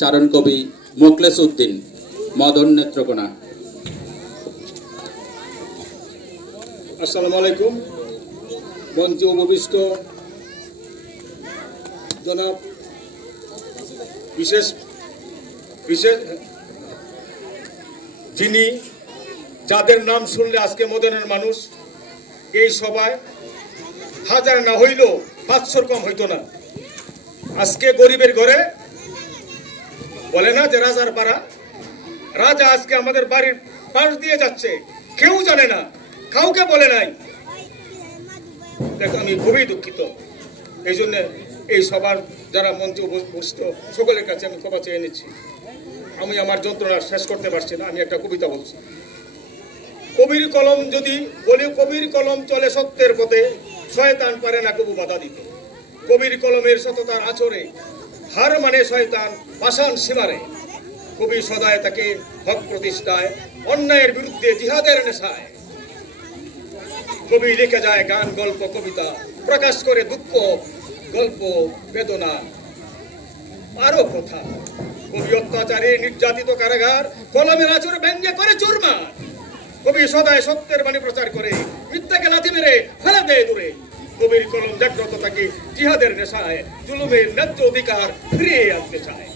চারণ কবি মোখলেস উদ্দিন মদন নেত্রকোনা। আসসালামু আলাইকুম। মঞ্চে উপবিষ্ট জনাব বিশেষ বিশেষ যিনি যাদের নাম শুনলে আজকে মদনের মানুষ এই সভায় হাজার না হইলেও 500 কম হইতো না। আজকে গরিবের ঘরে বলে না যে রাজার পাড়া, রাজা আজকে আমাদের বাড়ির পাশ দিয়ে যাচ্ছে, কেউ জানে না, কাউকে বলে নাই। দেখো আমি খুবই দুঃখিত। এই জন্য এই সবার যারা মঞ্চে উপস্থিত সকলের কাছে আমি ক্ষমা চেয়ে নিচ্ছি। আমি আমার যন্ত্রণা শেষ করতে পারছি না। আমি একটা কবিতা বলছি। কবির কলম যদি বলি, কবির কলম চলে সত্যের পথে, শয়তান পারে না কবু বাধা দিতে। কবির কলমের সততার আচরে হার মানে শয়তান পাষাণ সীমারে। কবি সদায় তাকে হক প্রতিষ্ঠায়, অন্যায়ের বিরুদ্ধে জিহাদের নেশায়। কবি লিখে যায় গান গল্প কবিতা, প্রকাশ করে দুঃখ গল্প বেদনা আরো কথা। কবি অত্যাচারে নির্যাতিত কারাগার কলমের আচর ব্যঙ্গে করে চুরমার। কবি সদায় সত্যের বাণী প্রচার করে, মিথ্যাকে লাথি মেরে ফেলে দেয় দূরে। কবির কলম জাগ্রত থাকে জিহাদের নেশায়, জুলুমের ন্যায্য অধিকার ফিরিয়ে আনতে চায়।